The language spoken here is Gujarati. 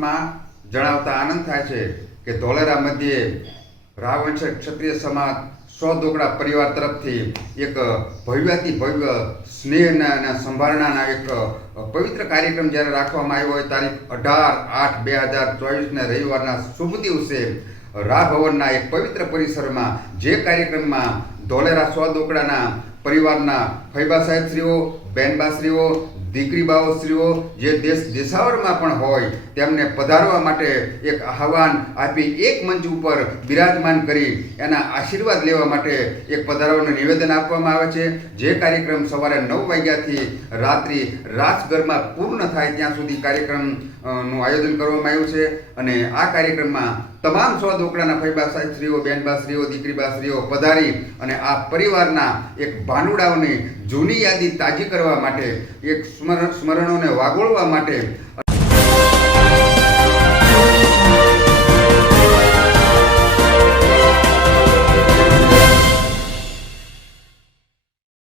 સમાસમાં જણાવતા આનંદ થાય છે કે ધોલેરા મધ્યે રાવવંશ ક્ષત્રિય સમાજ સો દોકડા પરિવાર તરફથી એક ભવ્યાતિ ભવ્ય સ્નેહના અને સંભારણાના એક પવિત્ર કાર્યક્રમ જ્યારે રાખવામાં આવ્યો હોય તારીખ 18/8/2024 રવિવારના શુભ દિવસે રા ભવનના એક પવિત્ર પરિસરમાં જે કાર્યક્રમમાં ધોલેરા સો દોકડાના પરિવારના ફૈબા સાહેબશ્રીઓ, બહેનબાશ્રીઓ, દીકરીબાઓશ્રીઓ જે દેશ દેશાવરમાં પણ હોય તેમને પધારવા માટે એક આહવાન આપી એક મંચ ઉપર બિરાજમાન કરી એના આશીર્વાદ લેવા માટે એક પધારવાનું નિવેદન આપવામાં આવે છે। જે કાર્યક્રમ સવારે 9 વાગ્યાથી રાત્રિ રાસગરમાં પૂર્ણ થાય ત્યાં સુધી કાર્યક્રમનું આયોજન કરવામાં આવ્યું છે અને આ કાર્યક્રમમાં તમામ સો દોકડાના ફૈબા સાહેબશ્રીઓ, બહેનબાશ્રીઓ, દીકરીબાશ્રીઓ પધારી અને આ પરિવારના એક ભાનુડાઓની જૂની યાદી તાજી કરવા માટે, એક સ્મરણોને વાગોળવા માટે